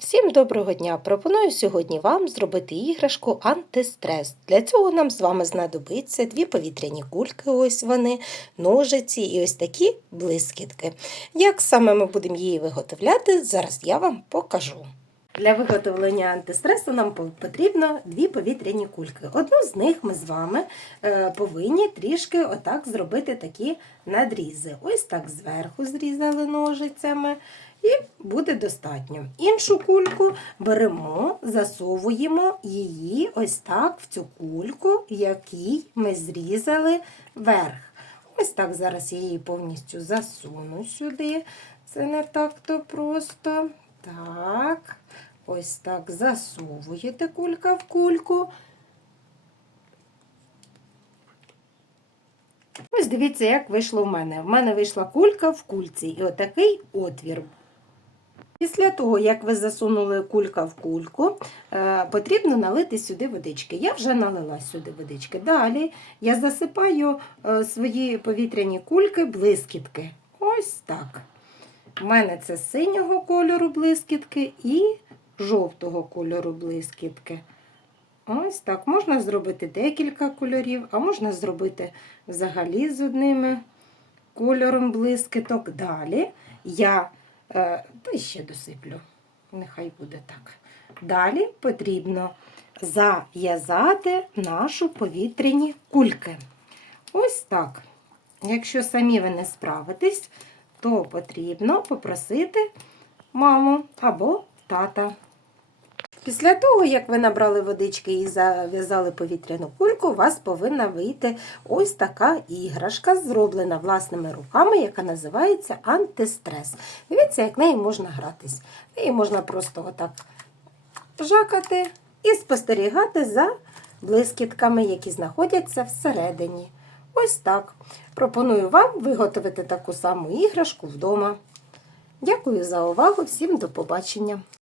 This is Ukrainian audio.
Всім доброго дня! Пропоную сьогодні вам зробити іграшку антистрес. Для цього нам з вами знадобиться дві повітряні кульки, ось вони, ножиці і ось такі блискітки. Як саме ми будемо її виготовляти, зараз я вам покажу. Для виготовлення антистресу нам потрібно дві повітряні кульки. Одну з них ми з вами е, повинні трішки отак зробити такі надрізи. Ось так зверху зрізали ножицями і буде достатньо. Іншу кульку беремо, засовуємо її ось так в цю кульку, в якій ми зрізали верх. Ось так зараз я її повністю засуну сюди. Це не так-то просто. Так, ось так засовуєте кулька в кульку. Ось дивіться, як вийшло в мене. В мене вийшла кулька в кульці і отакий отвір. Після того, як ви засунули кулька в кульку, е, потрібно налити сюди водички. Я вже налила сюди водички. Далі я засипаю е, свої повітряні кульки блискітки. Ось так. У мене це синього кольору блискітки і жовтого кольору блискітки. Ось так. Можна зробити декілька кольорів, а можна зробити взагалі з одним кольором блискіток. Далі я е, та ще досиплю. Нехай буде так. Далі потрібно зав'язати нашу повітряні кульки. Ось так. Якщо самі ви не справитесь, то потрібно попросити маму або тата. Після того, як ви набрали водички і зав'язали повітряну кульку, у вас повинна вийти ось така іграшка, зроблена власними руками, яка називається антистрес. Дивіться, як нею можна гратись. Неї можна просто отак жакати і спостерігати за блискітками, які знаходяться всередині. Ось так. Пропоную вам виготовити таку саму іграшку вдома. Дякую за увагу, всім до побачення!